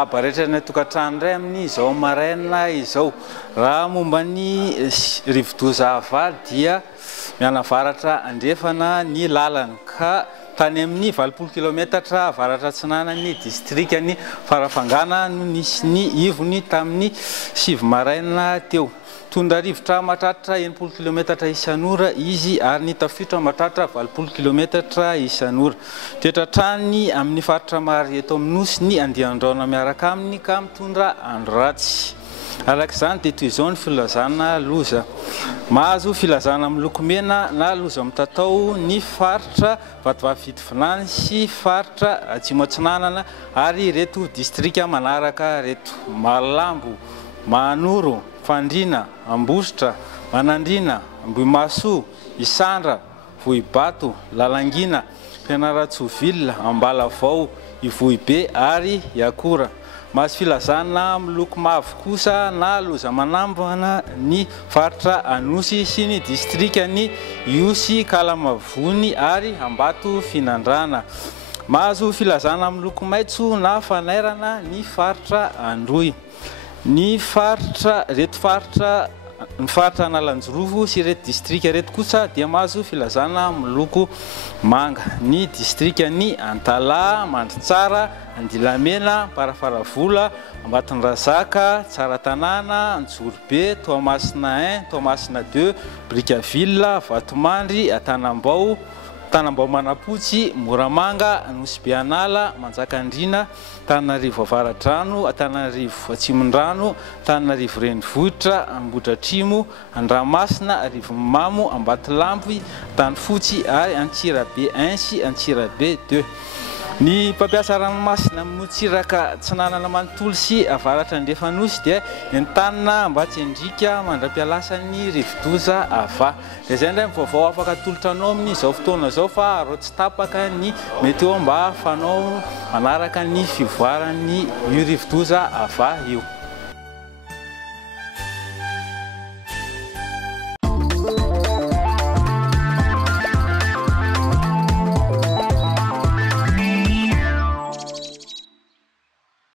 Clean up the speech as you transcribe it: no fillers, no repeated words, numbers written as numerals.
laba rehetra ny tokantrano indray amin'izao maraina izao. Raha momba ny rivo-doza ava dia mianavaratra andrefana ny lalana ka tany amin'ny 20 kilometatra avaratra atsinanan'ny distrikany Farafangana no nisy ny ivony tamin'ny 7 maraina teo. Tondra rivotra mahatratra 80 kilometatra isan'ora izy ary ny tafiditra mahatratra 20 kilometatra isan'ora. Toetratrany amin'ny faritra Mahare eto amin'ny nosy ny andian-drano miaraka aminy ka mitondra andro ratsy. Alak'izany dia toy izao ny filazana loza. Mahazo filazana miloko mena na loza mitatao ny faritra Vatovavy Vidivinany sy faritra Atsimo Atsinanana ary reto distrika manaraka reto: Malambo, Mahanoro, Fandrina, Ambositra, Manandrina, Ambohimasoa, Isandra, Vohibato, Lalangina, Fianarantsoavilla, Ambalavao, Ivohibe ary Iakora. Mahazo filazana miloko mavo kosa na loza manambana ny faritra Anosy sy ny distrikany Iosy, Kalamavony ary Ambato Finandrana. Mahazo filazana miloko maitso na fanairana ny faritra Androy. Ny faritra Analanjorovo sy reto distrika reto kosa dia mahazo filazana miloko manga. Ny distrikany Antala, Mandritsara, Andilamena, Parafaravola, Ambatondrazaka, Tsaratanàna, Anjorobe, Toamasina 1, Toamasina 2, Brickaville, Vatomandry, Antanambao, Tanambao Manapotsy, Moramanga, Anosibeanala, Manjakandrina, Tananarivo Avaradrano, Antananarivo Atsimondrano, Tananarivo Renivohitra, Ambohidratrimo, Andramasina, Rivomamo, Ambatolampy, Tanyfotsy ary Antsirabe 1 sy Antsirabe 2. Ny mpampiasa ranomasina motsiraka Atsinanana manontolo sy avaratra Andrefanosy dia entanina mba tsy handrika mandra-pialasa ny rivo-doza ava. Izay indray vaovao afaka atolotranao amin'izao fotoana izao fa arao tsy tapaka ny meteo mba ahafanao manaraka ny fivoaran'ny io rivo-doza ava io.